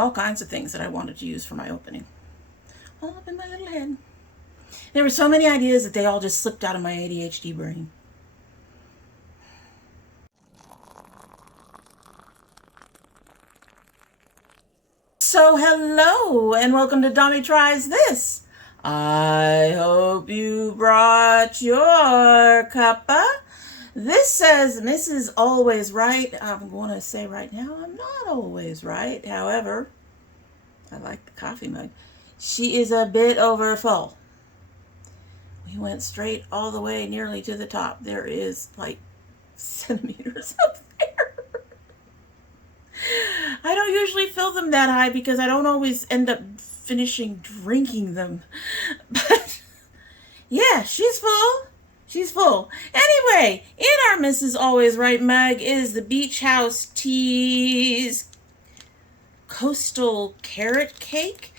all kinds of things that I wanted to use for my opening. All up in my little head. There were so many ideas that they all just slipped out of my ADHD brain. So hello and welcome to Dami Tries This. I hope you brought your cuppa. This says Mrs. Always Right. I'm going to say right now I'm not always right. However, I like the coffee mug. She is a bit over full. We went straight all the way nearly to the top. There is like centimeters up there. I don't usually fill them that high because I don't always end up finishing drinking them. But yeah, she's full. She's full. Anyway, in our Mrs. Always Right mug is the Beach House Teas Coastal Carrot Cake.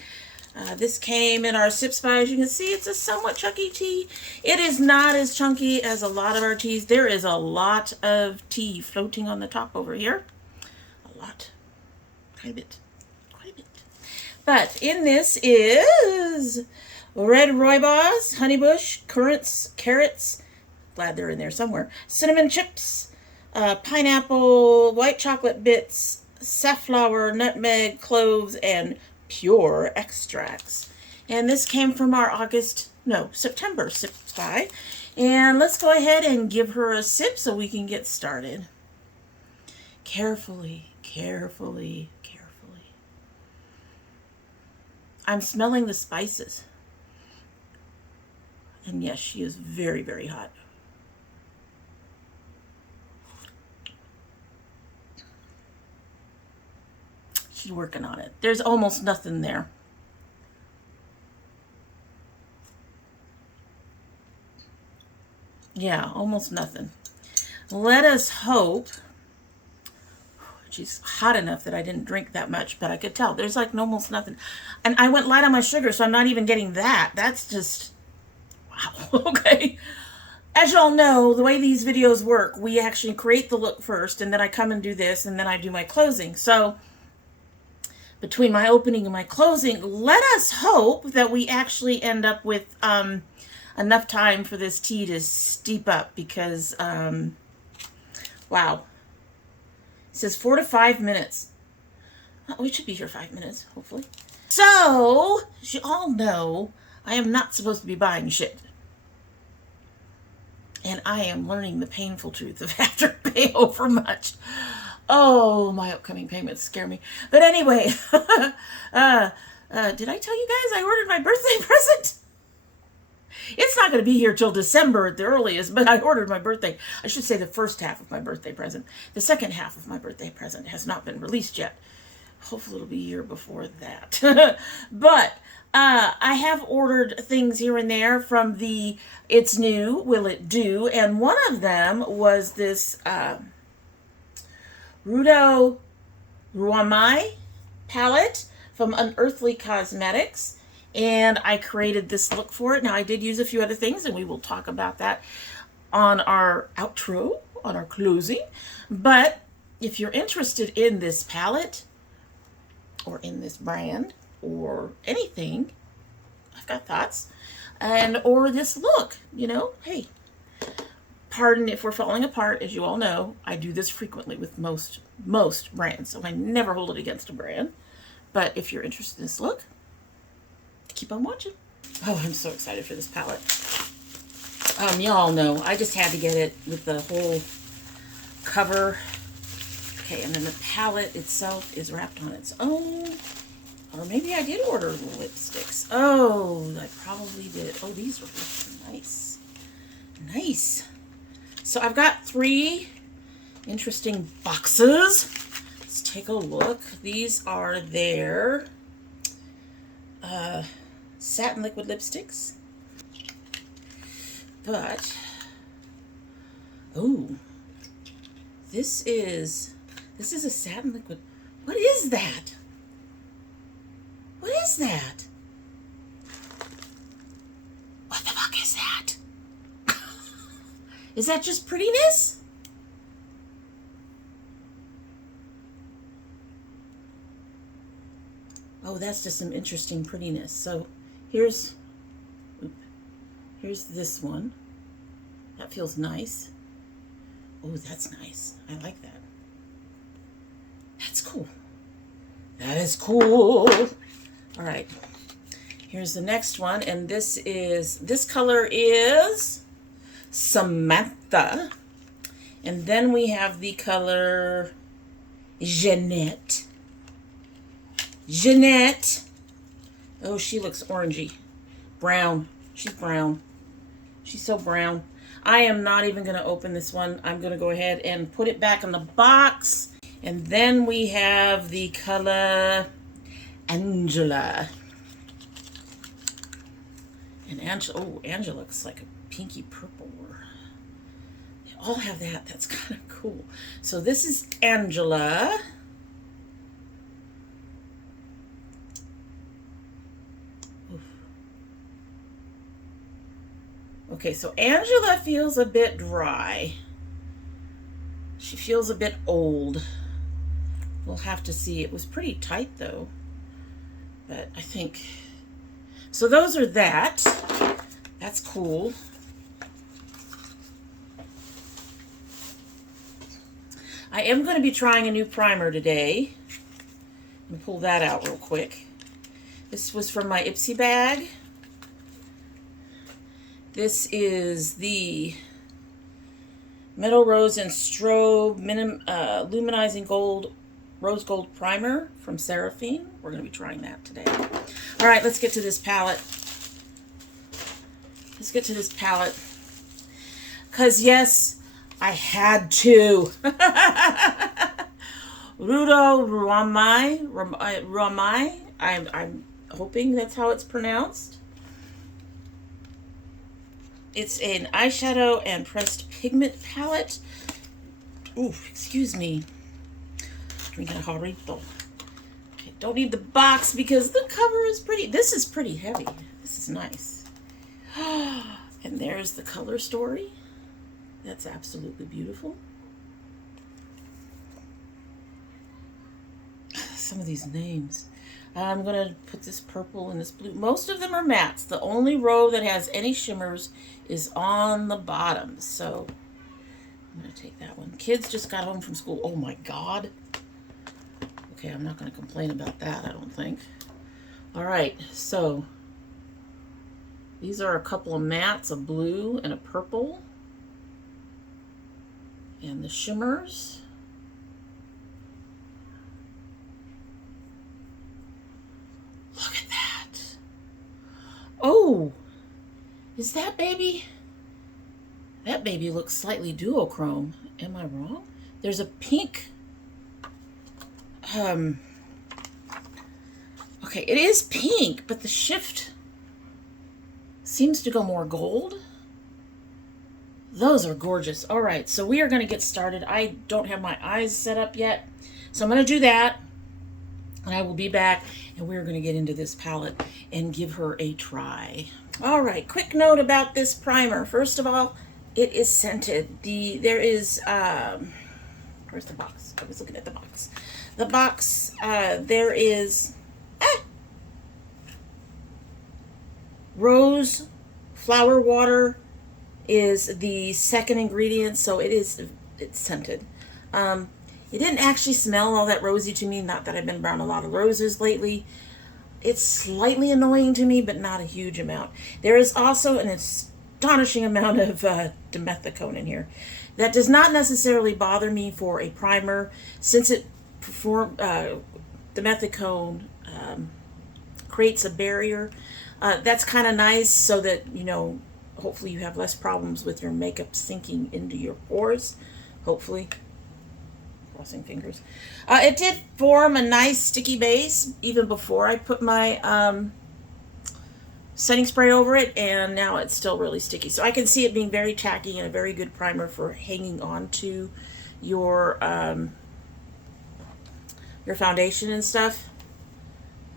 This came in our Sip Spy. As you can see, it's a somewhat chunky tea. It is not as chunky as a lot of our teas. There is a lot of tea floating on the top over here. A lot. Quite a bit. Quite a bit. But in this is red rooibos, honeybush, currants, carrots. Glad they're in there somewhere. Cinnamon chips, pineapple, white chocolate bits, safflower, nutmeg, cloves, and pure extracts. And this came from our September Sip Spy. And let's go ahead and give her a sip so we can get started. Carefully, carefully, carefully. I'm smelling the spices. And yes, she is very, very hot. She's working on it. There's almost nothing there. Yeah, almost nothing. Let us hope. She's hot enough that I didn't drink that much, but I could tell. There's like almost nothing. And I went light on my sugar, so I'm not even getting that. That's just, wow, okay. As y'all know, the way these videos work, we actually create the look first, and then I come and do this, and then I do my closing. So between my opening and my closing, let us hope that we actually end up with enough time for this tea to steep up because, wow. It says 4 to 5 minutes. We should be here 5 minutes, hopefully. So, as you all know, I am not supposed to be buying shit. And I am learning the painful truth of having to pay over much. Oh, my upcoming payments scare me. But anyway, did I tell you guys I ordered my birthday present? It's not going to be here till December at the earliest, but I ordered my birthday. I should say the first half of my birthday present. The second half of my birthday present has not been released yet. Hopefully it'll be a year before that. But I have ordered things here and there from the It's New, Will It Do? And one of them was this Rudo Ruamai palette from Unearthly Cosmetics. And I created this look for it. Now, I did use a few other things, and we will talk about that on our outro, on our closing. But if you're interested in this palette, or in this brand, or anything, I've got thoughts. Or this look, you know, hey, pardon if we're falling apart. As you all know, I do this frequently with most brands, so I never hold it against a brand. But if you're interested in this look, keep on watching. Oh, I'm so excited for this palette. Y'all know, I just had to get it with the whole cover. Okay, and then the palette itself is wrapped on its own. Or maybe I did order lipsticks. Oh, I probably did. Oh, these are nice. Nice. So I've got 3 interesting boxes. Let's take a look. These are their satin liquid lipsticks. But, oh, this is a satin liquid. What is that? What is that? What the fuck is that? Is that just prettiness? Oh, that's just some interesting prettiness. So here's this one. That feels nice. Oh, that's nice. I like that. That's cool. That is cool. All right. Here's the next one, and this color is Samantha. And then we have the color Jeanette. Jeanette. Oh, she looks orangey. Brown. She's brown. She's so brown. I am not even going to open this one. I'm going to go ahead and put it back in the box. And then we have the color Angela. And Angela looks like a pinky purple. They all have that. That's kind of cool. So this is Angela. Okay, so Angela feels a bit dry. She feels a bit old. We'll have to see. It was pretty tight though. But I think... So those are that. That's cool. I am going to be trying a new primer today. Let me pull that out real quick. This was from my Ipsy bag. This is the Meadow Rose and Strobe Luminizing Gold Rose Gold Primer from Seraphine. We're going to be trying that today. All right, let's get to this palette. Let's get to this palette. Because, yes, I had to. Rudo Ramai. I'm hoping that's how it's pronounced. It's an eyeshadow and pressed pigment palette. Ooh, excuse me. Drinking a jarrito. Okay, don't need the box because the cover is pretty. This is pretty heavy. This is nice. And there's the color story. That's absolutely beautiful. Some of these names. I'm going to put this purple and this blue. Most of them are mattes. The only row that has any shimmers is on the bottom. So I'm going to take that one. Kids just got home from school. Oh my God. Okay, I'm not going to complain about that, I don't think. All right, so these are a couple of mattes, a blue and a purple. And the shimmers. Look at that. Oh, is that baby? That baby looks slightly duochrome. Am I wrong? There's a pink. Okay, it is pink, but the shift seems to go more gold. Those are gorgeous. All right, so we are going to get started. I don't have my eyes set up yet, so I'm going to do that. And I will be back, and we're going to get into this palette and give her a try. All right, quick note about this primer. First of all, it is scented. There is, where's the box? I was looking at the box. The box, there is rose flower water is the second ingredient, so it's scented. It didn't actually smell all that rosy to me, not that I've been around a lot of roses lately. It's slightly annoying to me, but not a huge amount. There is also an astonishing amount of dimethicone in here. That does not necessarily bother me for a primer, since it dimethicone creates a barrier. That's kind of nice, so that, you know, hopefully you have less problems with your makeup sinking into your pores. Hopefully. Crossing fingers. It did form a nice sticky base even before I put my setting spray over it, and now it's still really sticky. So I can see it being very tacky and a very good primer for hanging on to your foundation and stuff.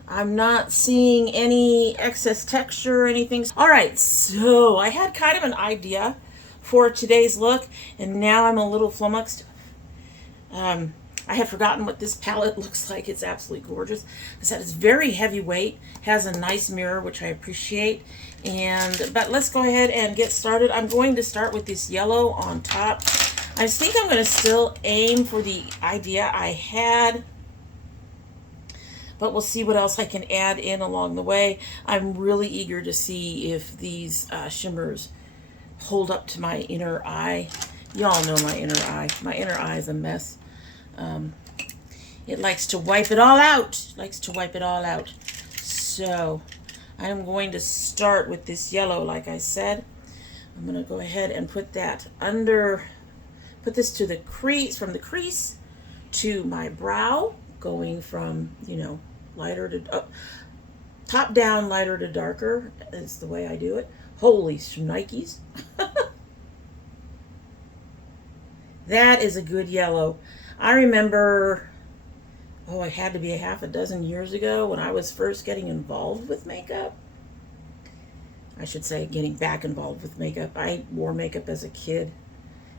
I'm not seeing any excess texture or anything. All right, so I had kind of an idea for today's look, and now I'm a little flummoxed. I have forgotten what this palette looks like. It's absolutely gorgeous. I said it's very heavyweight, has a nice mirror, which I appreciate. But let's go ahead and get started. I'm going to start with this yellow on top. I think I'm going to still aim for the idea I had, but we'll see what else I can add in along the way. I'm really eager to see if these shimmers hold up to my inner eye. Y'all know my inner eye. My inner eye is a mess. It likes to wipe it all out. So I'm going to start with this yellow, like I said. I'm going to go ahead and put that under, put this to the crease, from the crease to my brow, going from, you know, lighter to, top down, lighter to darker is the way I do it. Holy shnikes. That is a good yellow. I remember, it had to be a half a dozen years ago when I was first getting involved with makeup. I should say getting back involved with makeup. I wore makeup as a kid.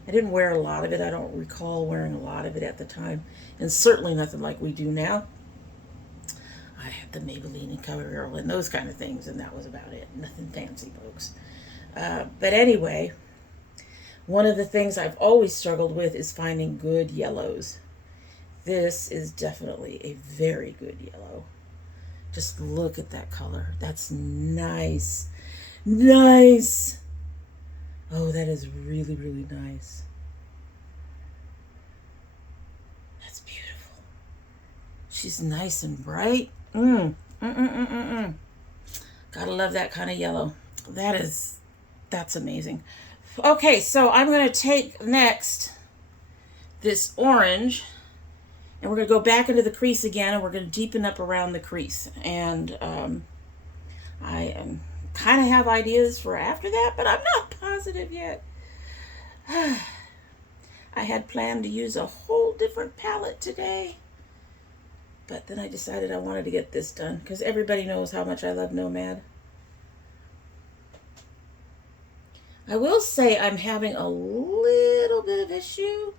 I didn't wear a lot of it. I don't recall wearing a lot of it at the time. And certainly nothing like we do now. I had the Maybelline and CoverGirl and those kind of things, and that was about it. Nothing fancy, folks. But anyway, one of the things I've always struggled with is finding good yellows. This is definitely a very good yellow. Just look at that color. That's nice. Nice. Oh, that is really, really nice. That's beautiful. She's nice and bright. Gotta love that kind of yellow. That's amazing. Okay, so I'm going to take next this orange, and we're going to go back into the crease again, and we're going to deepen up around the crease. And I kind of have ideas for after that, but I'm not positive yet. I had planned to use a whole different palette today, but then I decided I wanted to get this done because everybody knows how much I love Nomad. I will say I'm having a little bit of issue.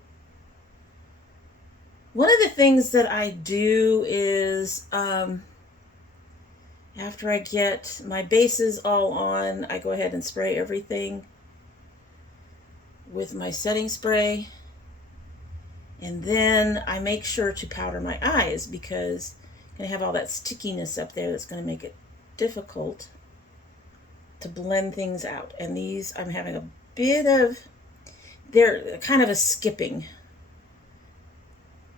One of the things that I do is after I get my bases all on, I go ahead and spray everything with my setting spray. And then I make sure to powder my eyes because I'm going to have all that stickiness up there that's going to make it difficult to blend things out. And these, I'm having a bit of, they're kind of a skipping.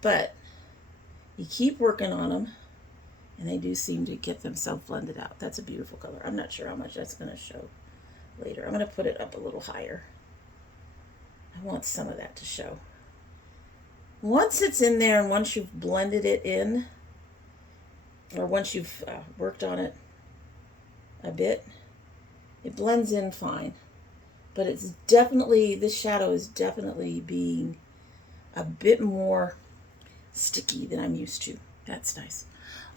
But you keep working on them, and they do seem to get themselves blended out. That's a beautiful color. I'm not sure how much that's going to show later. I'm going to put it up a little higher. I want some of that to show. Once it's in there and once you've blended it in, or once you've worked on it a bit, it blends in fine. But it's definitely, this shadow is definitely being a bit more sticky than I'm used to. That's nice.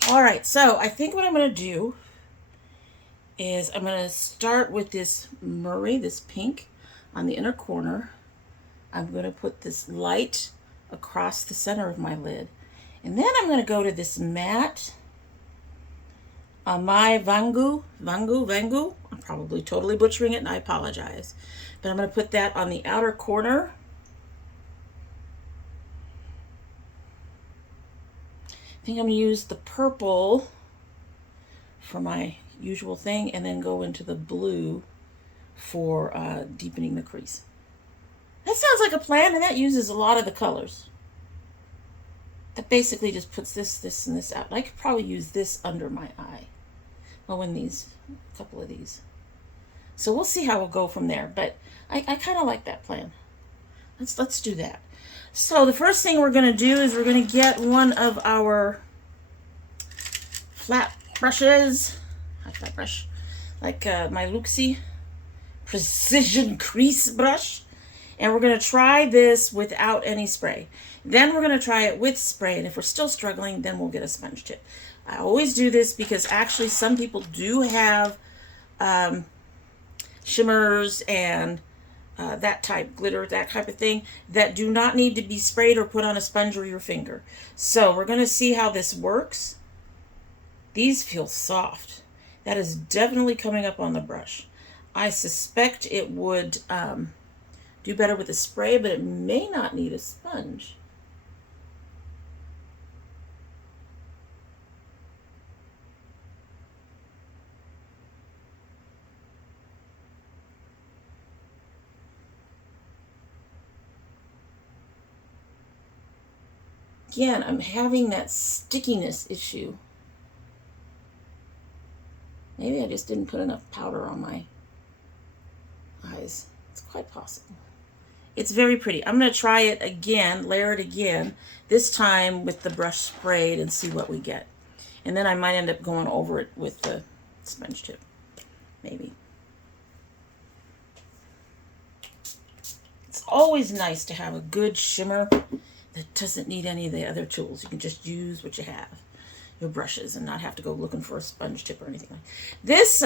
All right, so I think what I'm going to do is I'm going to start with this Murray, this pink on the inner corner. I'm going to put this light across the center of my lid. And then I'm going to go to this matte my Vangu. I'm probably totally butchering it and I apologize. But I'm going to put that on the outer corner. I think I'm going to use the purple for my usual thing and then go into the blue for deepening the crease. That sounds like a plan, and that uses a lot of the colors. That basically just puts this, this, and this out. I could probably use this under my eye. Well, in these, a couple of these. So we'll see how we'll go from there. But I kind of like that plan. Let's do that. So the first thing we're going to do is we're going to get one of our flat brushes. A flat brush. Like my Luxie Precision Crease Brush. And we're going to try this without any spray. Then we're going to try it with spray. And if we're still struggling, then we'll get a sponge tip. I always do this because actually some people do have shimmers and that type, glitter, that type of thing, that do not need to be sprayed or put on a sponge or your finger. So we're going to see how this works. These feel soft. That is definitely coming up on the brush. I suspect it would do better with a spray, but it may not need a sponge. Again, I'm having that stickiness issue. Maybe I just didn't put enough powder on my eyes. It's quite possible. It's very pretty. I'm going to try it again, layer it again, this time with the brush sprayed, and see what we get. And then I might end up going over it with the sponge tip, maybe. It's always nice to have a good shimmer that doesn't need any of the other tools. You can just use what you have, your brushes, and not have to go looking for a sponge tip or anything like that. This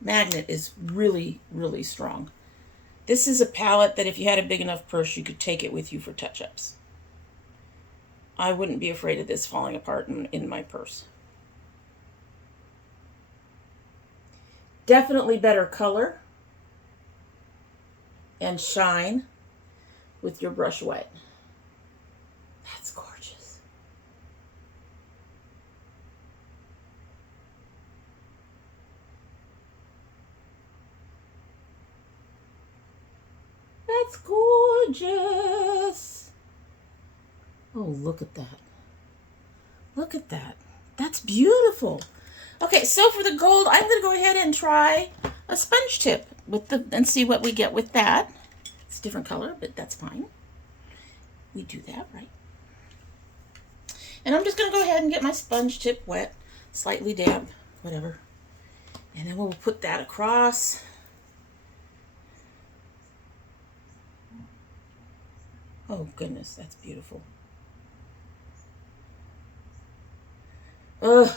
magnet is really, really strong. This is a palette that if you had a big enough purse, you could take it with you for touch-ups. I wouldn't be afraid of this falling apart in my purse. Definitely better color and shine with your brush wet. That's gorgeous. That's gorgeous. Oh, look at that. Look at that. That's beautiful. Okay, so for the gold, I'm going to go ahead and try a sponge tip and see what we get with that. It's a different color, but that's fine. We do that, right? And I'm just going to go ahead and get my sponge tip wet, slightly damp, whatever. And then we'll put that across. Oh, goodness, that's beautiful. Ugh.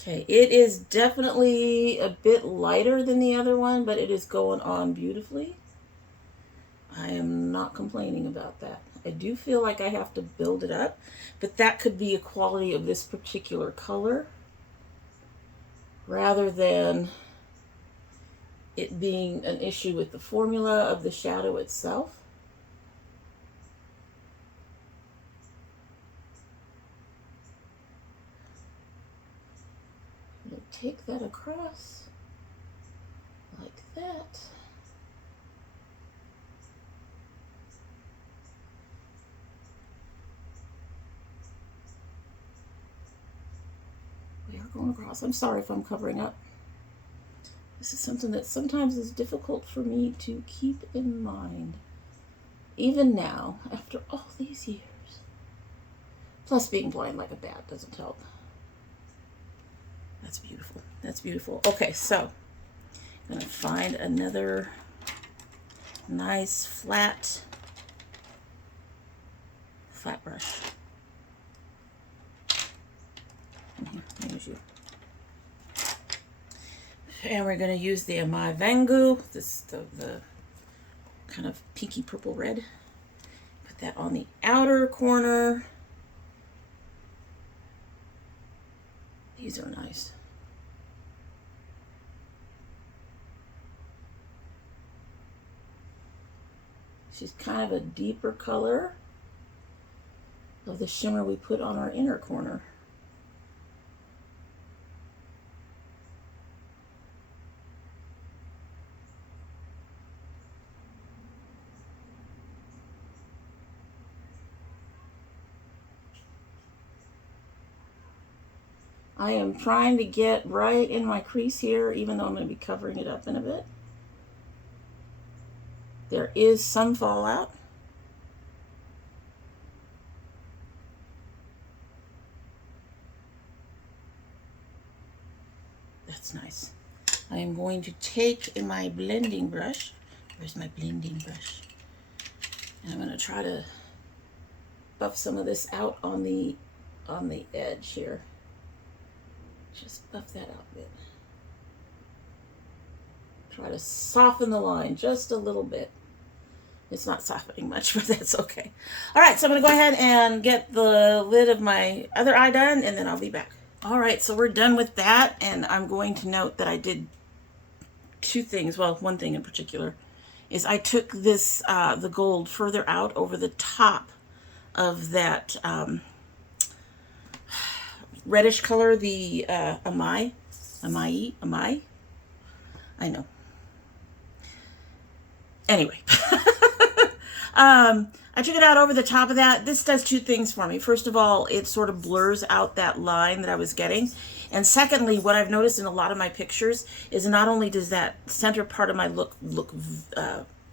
Okay, it is definitely a bit lighter than the other one, but it is going on beautifully. I am not complaining about that. I do feel like I have to build it up, but that could be a quality of this particular color rather than it being an issue with the formula of the shadow itself. Take that across like that. We are going across. I'm sorry if I'm covering up. This is something that sometimes is difficult for me to keep in mind, even now, after all these years. Plus, being blind like a bat doesn't help. That's beautiful. That's beautiful. Okay, so I'm going to find another nice flat brush. Here's you. And we're going to use the Amai Vangu, the kind of pinky purple red. Put that on the outer corner. These are nice. She's kind of a deeper color of the shimmer we put on our inner corner. I am trying to get right in my crease here, even though I'm going to be covering it up in a bit. There is some fallout. That's nice. I am going to take my blending brush. Where's my blending brush? And I'm going to try to buff some of this out on the edge here. Just buff that out a bit. Try to soften the line just a little bit. It's not softening much, but that's okay. All right, so I'm going to go ahead and get the lid of my other eye done, and then I'll be back. All right, so we're done with that, and I'm going to note that I did two things. Well, one thing in particular is I took this, the gold further out over the top of that reddish color, the Amai. I know. Anyway. I took it out over the top of that. This does two things for me. First of all, it sort of blurs out that line that I was getting. And secondly, what I've noticed in a lot of my pictures is not only does that center part of my look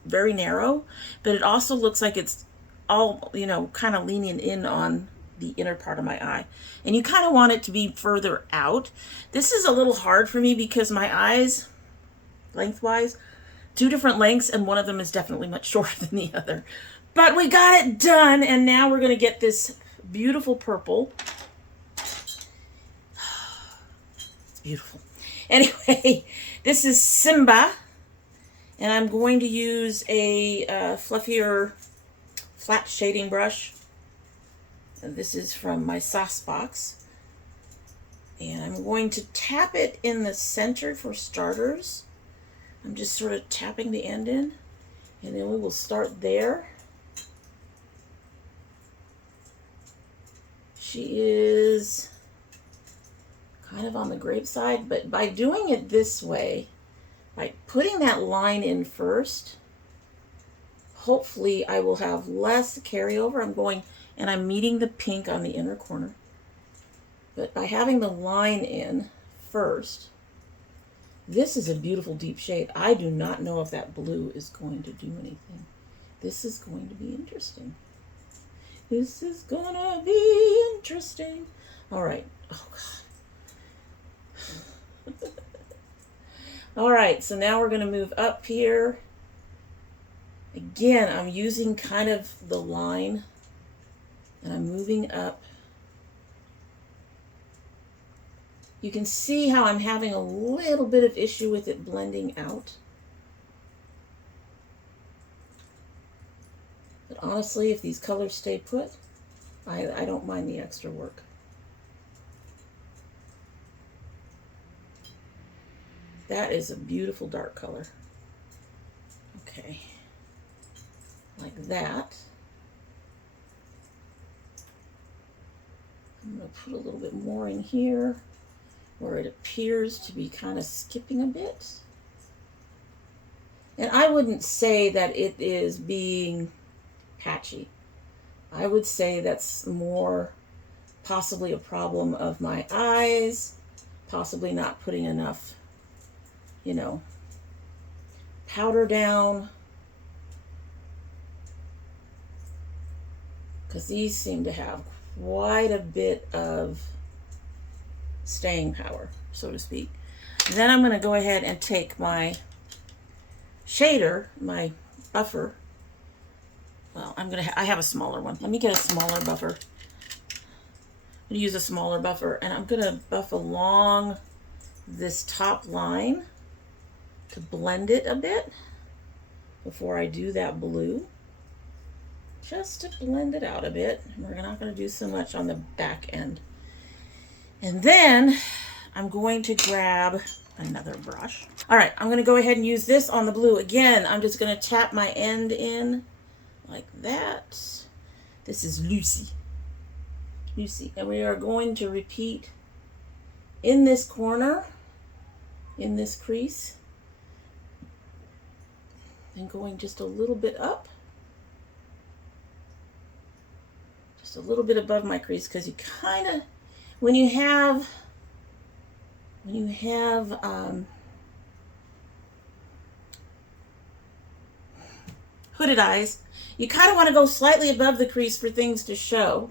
very narrow, but it also looks like it's all, you know, kind of leaning in on the inner part of my eye. And you kind of want it to be further out. This is a little hard for me because my eyes, lengthwise, two different lengths, and one of them is definitely much shorter than the other. But we got it done, and now we're going to get this beautiful purple. It's beautiful. Anyway, this is Simba, and I'm going to use a fluffier flat shading brush. And this is from my sauce box. And I'm going to tap it in the center for starters. I'm just sort of tapping the end in, and then we will start there. She is kind of on the grape side, but by doing it this way, by putting that line in first, hopefully I will have less carryover. I'm going and I'm meeting the pink on the inner corner. But by having the line in first, this is a beautiful deep shade. I do not know if that blue is going to do anything. This is going to be interesting. This is gonna be interesting. All right. Oh, God. All right, so now we're gonna move up here. Again, I'm using kind of the line, and I'm moving up. You can see how I'm having a little bit of issue with it blending out. But honestly, if these colors stay put, I don't mind the extra work. That is a beautiful dark color. Okay, like that. I'm going to put a little bit more in here where it appears to be kind of skipping a bit. And I wouldn't say that it is being patchy. I would say that's more possibly a problem of my eyes, possibly not putting enough, you know, powder down. Because these seem to have quite a bit of staying power, so to speak. And then I'm going to go ahead and take my shader, my buffer. Well, I have a smaller one. Let me get a smaller buffer. I'm going to use a smaller buffer, and I'm going to buff along this top line to blend it a bit before I do that blue. Just to blend it out a bit. We're not going to do so much on the back end. And then I'm going to grab another brush. All right, I'm going to go ahead and use this on the blue. Again, I'm just going to tap my end in like that. This is Lucy. Lucy. And we are going to repeat in this corner, in this crease, and going just a little bit up. Just a little bit above my crease, because you kind of, when you have hooded eyes, you kind of want to go slightly above the crease for things to show.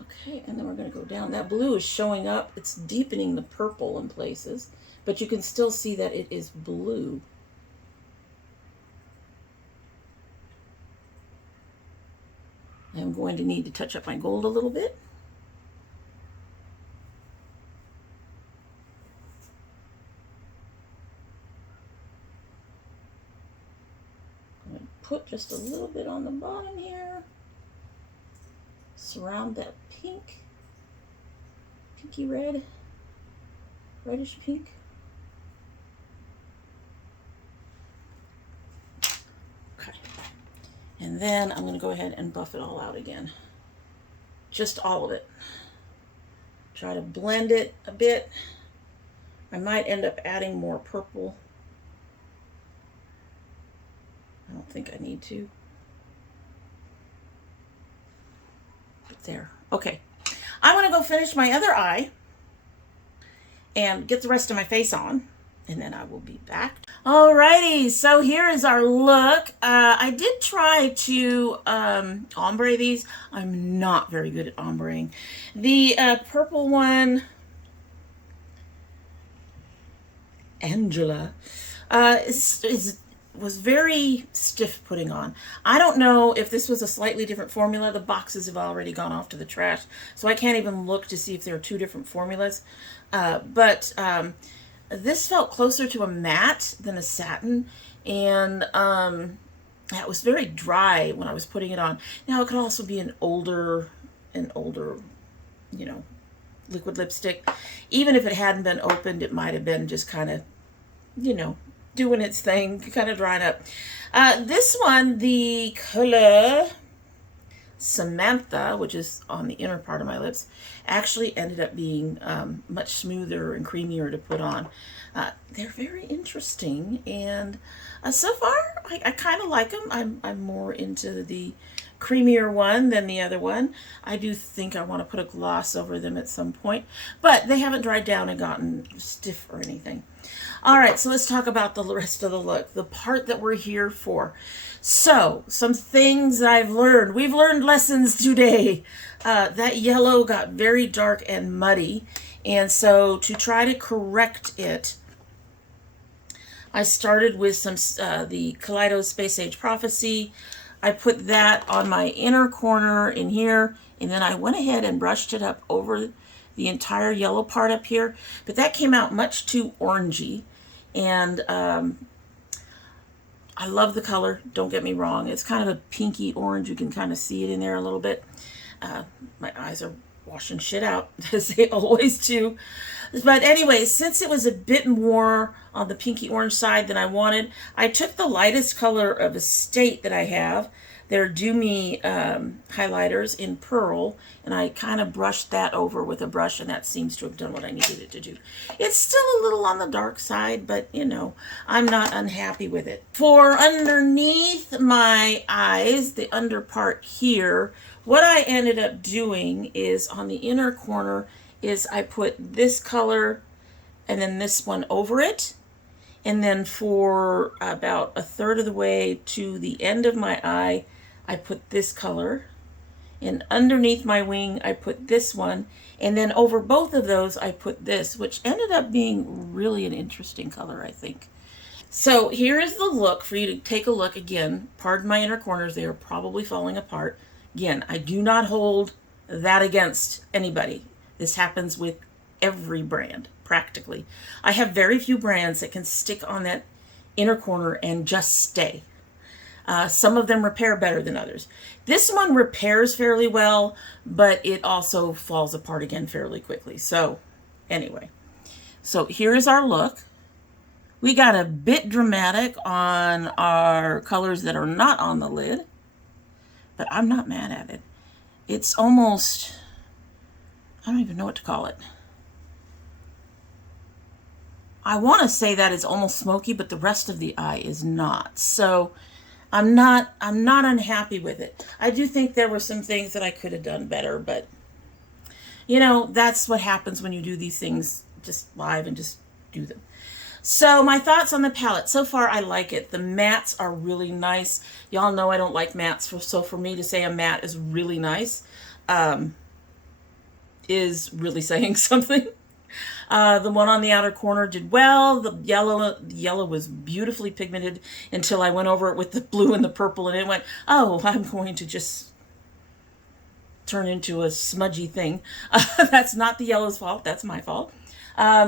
Okay, and then we're going to go down. That blue is showing up. It's deepening the purple in places, but you can still see that it is blue. I'm going to need to touch up my gold a little bit. I'm going to put just a little bit on the bottom here. Surround that pink, pinky red, reddish pink. Okay. And then I'm going to go ahead and buff it all out again. Just all of it. Try to blend it a bit. I might end up adding more purple. I don't think I need to. But there. Okay. I'm going to go finish my other eye and get the rest of my face on, and then I will be back. Alrighty, so here is our look. I did try to ombre these. I'm not very good at ombreing. The purple one, Angela, was very stiff putting on. I don't know if this was a slightly different formula. The boxes have already gone off to the trash, so I can't even look to see if there are two different formulas. But this felt closer to a matte than a satin, and it was very dry when I was putting it on. Now, it could also be an older, you know, liquid lipstick. Even if it hadn't been opened, it might have been just kind of, you know, doing its thing, kind of drying up. This one, the color Samantha, which is on the inner part of my lips, actually ended up being much smoother and creamier to put on. They're very interesting, and so far I kind of like them. I'm more into the creamier one than the other one. I do think I want to put a gloss over them at some point, but they haven't dried down and gotten stiff or anything. All right, so let's talk about the rest of the look, the part that we're here for. So, some things I've learned. We've learned lessons today. That yellow got very dark and muddy, and so to try to correct it, I started with some the Kaleido Space Age Prophecy. I put that on my inner corner in here, and then I went ahead and brushed it up over the entire yellow part up here, but that came out much too orangey, and I love the color, don't get me wrong. It's kind of a pinky orange. You can kind of see it in there a little bit. My eyes are washing shit out, as they always do. But anyway, since it was a bit more on the pinky orange side than I wanted, I took the lightest color of Estate that I have. They're Do Me highlighters in Pearl, and I kind of brushed that over with a brush, and that seems to have done what I needed it to do. It's still a little on the dark side, but, you know, I'm not unhappy with it. For underneath my eyes, the under part here, what I ended up doing is on the inner corner is I put this color and then this one over it. And then for about a third of the way to the end of my eye, I put this color. And underneath my wing, I put this one. And then over both of those, I put this, which ended up being really an interesting color, I think. So here is the look for you to take a look again. Pardon my inner corners, they are probably falling apart. Again, I do not hold that against anybody. This happens with every brand, practically. I have very few brands that can stick on that inner corner and just stay. Some of them repair better than others. This one repairs fairly well, but it also falls apart again fairly quickly. So anyway, so here's our look. We got a bit dramatic on our colors that are not on the lid, but I'm not mad at it. It's almost, I don't even know what to call it. I want to say that it's almost smoky, but the rest of the eye is not. So I'm not unhappy with it. I do think there were some things that I could have done better, but you know, that's what happens when you do these things just live and just do them. So my thoughts on the palette. So far, I like it. The mattes are really nice. Y'all know I don't like mattes, so for me to say a matte is really nice is really saying something. The one on the outer corner did well. The yellow was beautifully pigmented until I went over it with the blue and the purple, and it went, oh, I'm going to just turn into a smudgy thing. That's not the yellow's fault. That's my fault.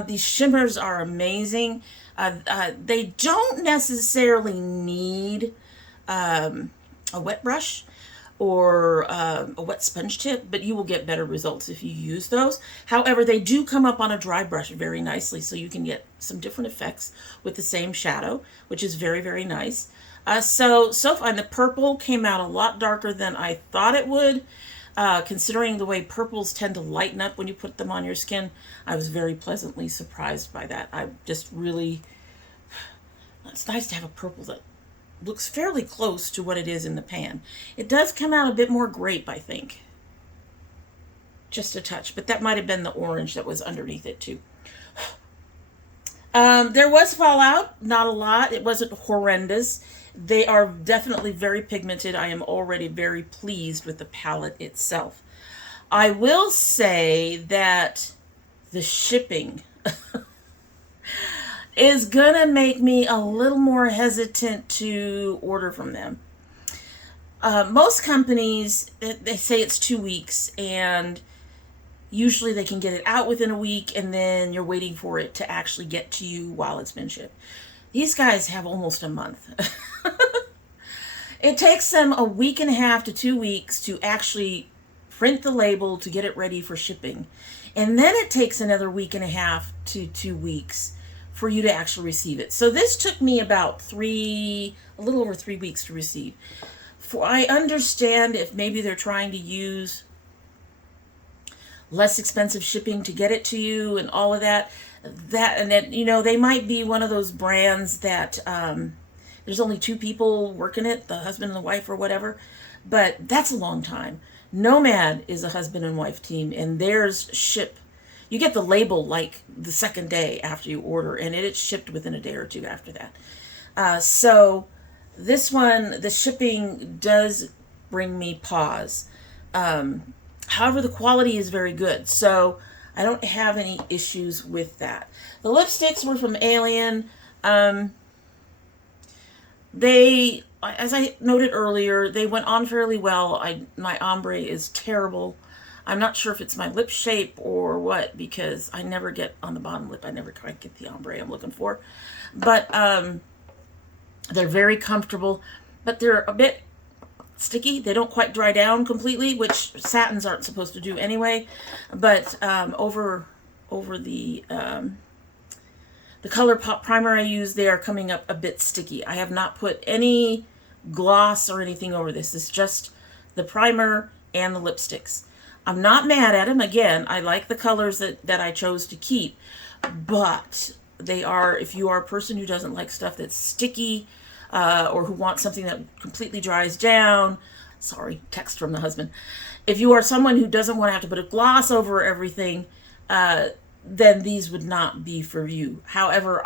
These shimmers are amazing. They don't necessarily need a wet brush or a wet sponge tip, but you will get better results if you use those. However, they do come up on a dry brush very nicely, so you can get some different effects with the same shadow, which is very, very nice. So far, the purple came out a lot darker than I thought it would. Considering the way purples tend to lighten up when you put them on your skin, I was very pleasantly surprised by that. I just really, it's nice to have a purple that looks fairly close to what it is in the pan. It does come out a bit more grape, I think. Just a touch, but that might have been the orange that was underneath it too. There was fallout, not a lot. It wasn't horrendous. They are definitely very pigmented. I am already very pleased with the palette itself. I will say that the shipping is gonna make me a little more hesitant to order from them. Most companies, they say it's 2 weeks, and usually they can get it out within a week, and then you're waiting for it to actually get to you while it's been shipped. These guys have almost a month. It takes them a week and a half to 2 weeks to actually print the label to get it ready for shipping. And then it takes another week and a half to 2 weeks for you to actually receive it. So this took me about a little over 3 weeks to receive. For I understand if maybe they're trying to use less expensive shipping to get it to you and all of that. And then, they might be one of those brands that there's only 2 people working it, the husband and the wife or whatever. But that's a long time. Nomad is a husband and wife team, and theirs ship. You get the label like the second day after you order, and it's shipped within a day or two after that. So this one, the shipping does bring me pause. However, the quality is very good, so I don't have any issues with that. The lipsticks were from Alien. They, as I noted earlier, they went on fairly well. My ombre is terrible. I'm not sure if it's my lip shape or what, because I never get on the bottom lip. I never quite get the ombre I'm looking for. But they're very comfortable, but they're a bit sticky. They don't quite dry down completely, which satins aren't supposed to do anyway. But over the ColourPop primer I use, they are coming up a bit sticky. I have not put any gloss or anything over this. It's just the primer and the lipsticks. I'm not mad at them. Again, I like the colors that I chose to keep, but they are, if you are a person who doesn't like stuff that's sticky, or who wants something that completely dries down, sorry, text from the husband. If you are someone who doesn't want to have to put a gloss over everything, then these would not be for you. However,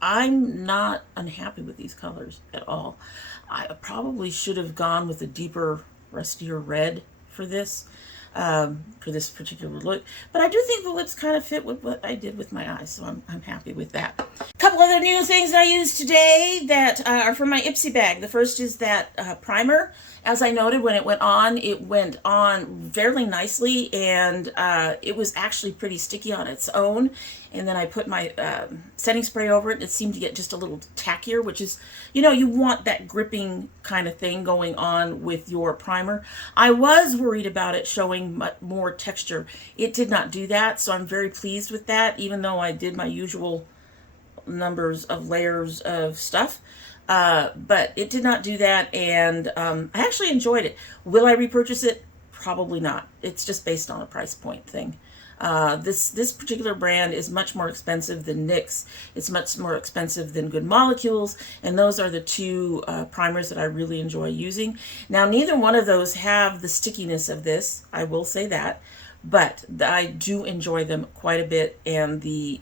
I'm not unhappy with these colors at all. I probably should have gone with a deeper, rustier red for this particular look. But I do think the lips kind of fit with what I did with my eyes, so I'm happy with that. A couple other new things I used today that are from my Ipsy bag. The first is that primer. As I noted, when it went on fairly nicely, and it was actually pretty sticky on its own. And then I put my setting spray over it, and it seemed to get just a little tackier, which is, you want that gripping kind of thing going on with your primer. I was worried about it showing more texture. It did not do that, so I'm very pleased with that, even though I did my usual numbers of layers of stuff. But it did not do that, and I actually enjoyed it. Will I repurchase it? Probably not. It's just based on a price point thing. This particular brand is much more expensive than NYX. It's much more expensive than Good Molecules, and those are the two primers that I really enjoy using. Now, neither one of those have the stickiness of this, I will say that, but I do enjoy them quite a bit, and the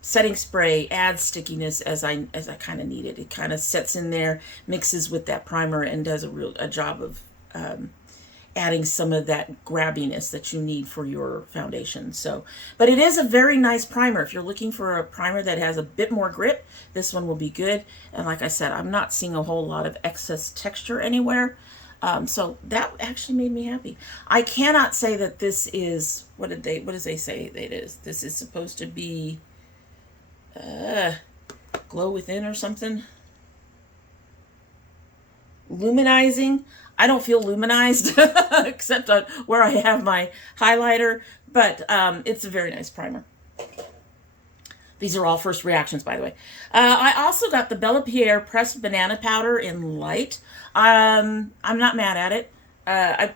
setting spray adds stickiness as I kind of need it. It kind of sets in there, mixes with that primer, and does a job of adding some of that grabbiness that you need for your foundation. So, but it is a very nice primer. If you're looking for a primer that has a bit more grip, this one will be good. And like I said, I'm not seeing a whole lot of excess texture anywhere. So that actually made me happy. I cannot say that this is, what does they say it is? This is supposed to be glow within or something. Luminizing. I don't feel luminized except on where I have my highlighter, but it's a very nice primer. These are all first reactions, by the way. I also got the Bella Pierre pressed banana powder in light. I'm not mad at it. I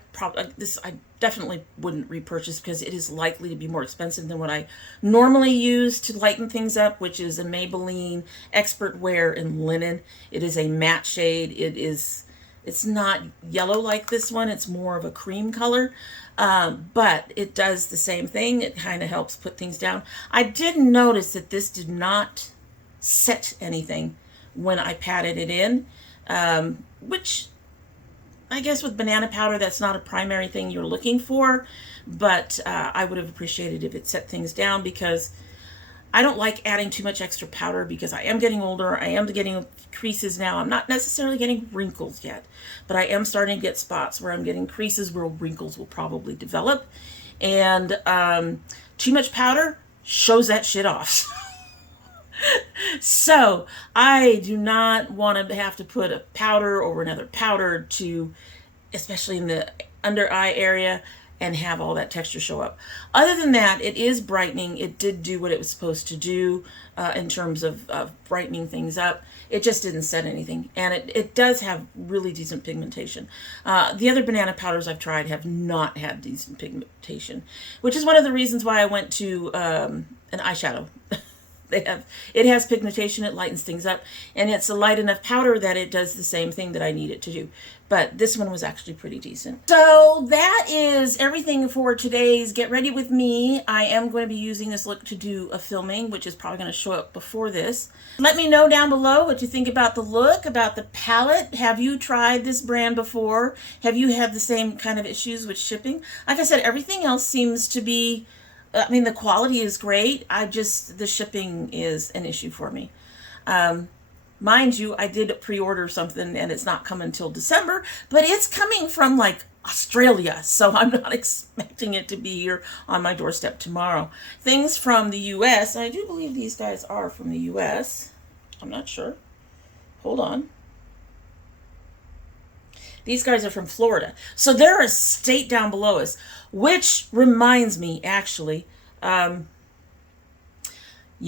definitely wouldn't repurchase because it is likely to be more expensive than what I normally use to lighten things up, which is a Maybelline Expert Wear in Linen. It is a matte shade. It's not yellow like this one. It's more of a cream color, but it does the same thing. It kind of helps put things down. I did notice that this did not set anything when I patted it in, which I guess with banana powder, that's not a primary thing you're looking for, but I would have appreciated if it set things down because I don't like adding too much extra powder because I am getting older. I am getting creases now. I'm not necessarily getting wrinkles yet, but I am starting to get spots where I'm getting creases where wrinkles will probably develop. And too much powder shows that shit off. So I do not want to have to put a powder over another powder to, especially in the under eye area, and have all that texture show up. Other than that, it is brightening. It did do what it was supposed to do in terms of brightening things up. It just didn't set anything. And it does have really decent pigmentation. The other banana powders I've tried have not had decent pigmentation, which is one of the reasons why I went to an eyeshadow. It has pigmentation, it lightens things up, and it's a light enough powder that it does the same thing that I need it to do. But this one was actually pretty decent. So that is everything for today's Get Ready With Me. I am going to be using this look to do a filming, which is probably going to show up before this. Let me know down below what you think about the look, about the palette. Have you tried this brand before? Have you had the same kind of issues with shipping? Like I said, everything else seems to be, I mean, the quality is great. The shipping is an issue for me. Mind you, I did pre-order something and it's not coming until December, but it's coming from like Australia, so I'm not expecting it to be here on my doorstep tomorrow. Things from the US, and I do believe these guys are from the US. I'm not sure. Hold on. These guys are from Florida. So they're a state down below us, which reminds me, actually, you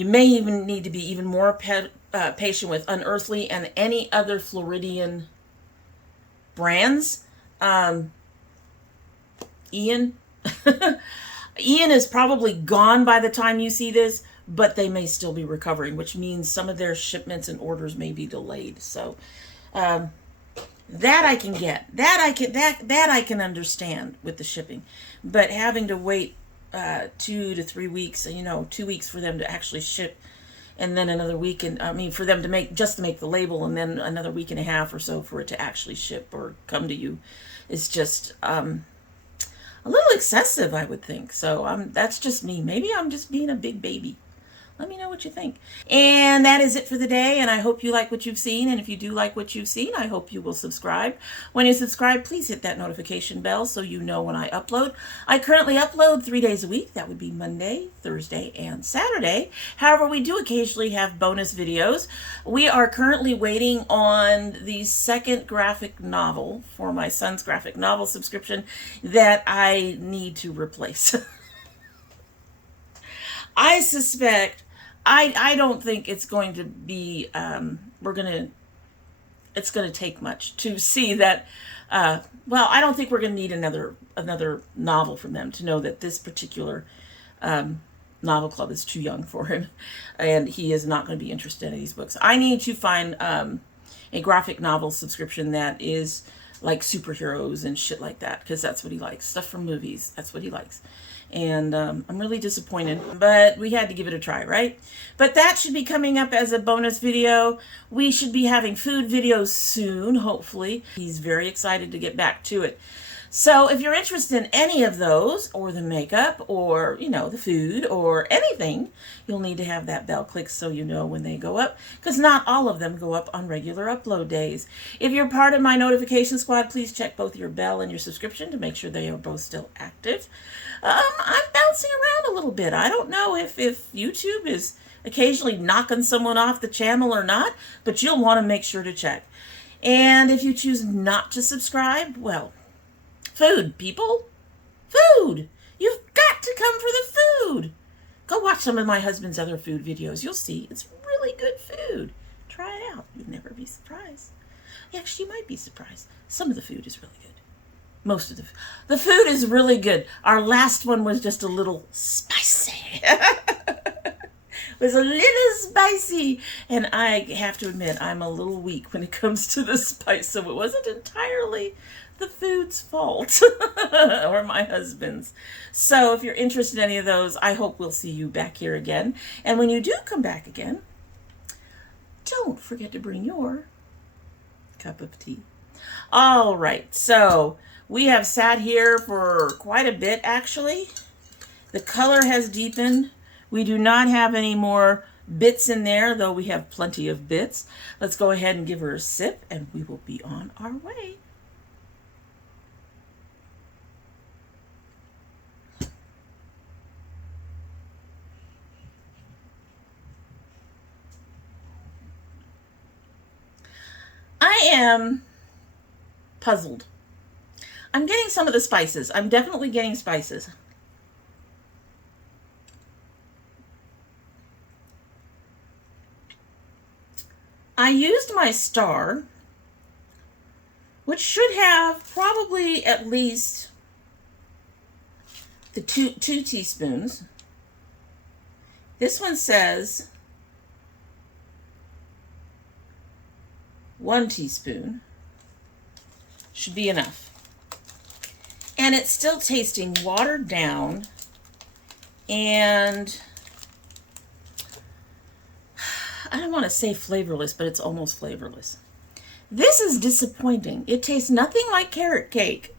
may even need to be even more patient with Unearthly and any other Floridian brands. Ian. Ian is probably gone by the time you see this, but they may still be recovering, which means some of their shipments and orders may be delayed. So, that I can get. That I can understand with the shipping. But having to wait 2 to 3 weeks, 2 weeks for them to actually ship, and then another week, and for them to make the label, and then another week and a half or so for it to actually ship or come to you, is just a little excessive, I would think. So that's just me. Maybe I'm just being a big baby. Let me know what you think. And that is it for the day, and I hope you like what you've seen, and if you do like what you've seen, I hope you will subscribe. When you subscribe, please hit that notification bell so you know when I upload. I currently upload 3 days a week. That would be Monday, Thursday, and Saturday. However, we do occasionally have bonus videos. We are currently waiting on the second graphic novel for my son's graphic novel subscription that I need to replace. I suspect, I don't think it's going to be, it's going to take much to see that, well, I don't think we're going to need another novel from them to know that this particular novel club is too young for him, and he is not going to be interested in these books. I need to find a graphic novel subscription that is like superheroes and shit like that, because that's what he likes. Stuff from movies, that's what he likes. And I'm really disappointed, but we had to give it a try, right? But that should be coming up as a bonus video. We should be having food videos soon, hopefully. He's very excited to get back to it. So if you're interested in any of those, or the makeup, or, you know, the food, or anything, you'll need to have that bell clicked so you know when they go up, because not all of them go up on regular upload days. If you're part of my notification squad, please check both your bell and your subscription to make sure they are both still active. I'm bouncing around a little bit. I don't know if YouTube is occasionally knocking someone off the channel or not, but you'll want to make sure to check. And if you choose not to subscribe, well, food, people. Food. You've got to come for the food. Go watch some of my husband's other food videos. You'll see it's really good food. Try it out. You'd never be surprised. Actually, you might be surprised. Some of the food is really good. Most of the food is really good. Our last one was just a little spicy. It was a little spicy, and I have to admit I'm a little weak when it comes to the spice, so it wasn't entirely the food's fault or my husband's. So if you're interested in any of those, I hope we'll see you back here again. And when you do come back again, don't forget to bring your cup of tea. All right, so we have sat here for quite a bit, actually. The color has deepened. We do not have any more bits in there, though we have plenty of bits. Let's go ahead and give her a sip, and we will be on our way. I am puzzled. I'm getting some of the spices. I'm definitely getting spices. I used my star, which should have probably at least the two teaspoons. This one says 1 teaspoon. Should be enough. And it's still tasting watered down, and I don't want to say flavorless, but it's almost flavorless. This is disappointing. It tastes nothing like carrot cake,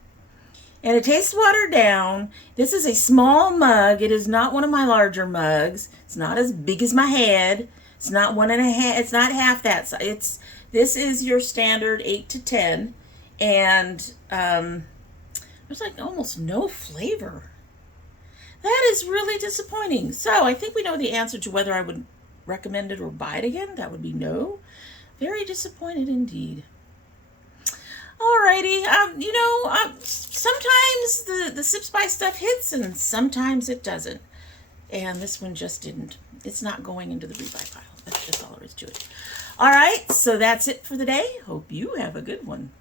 and it tastes watered down. This is a small mug. It is not one of my larger mugs. It's not as big as my head. It's not 1.5. It's not half that size. This is your standard 8 to 10, and there's like almost no flavor. That is really disappointing. So I think we know the answer to whether I would recommend it or buy it again. That would be no. Very disappointed indeed. Alrighty, sometimes the Sip Spice stuff hits and sometimes it doesn't. And this one just didn't. It's not going into the rebuy pile. That's just all there is to it. Alright, so that's it for the day. Hope you have a good one.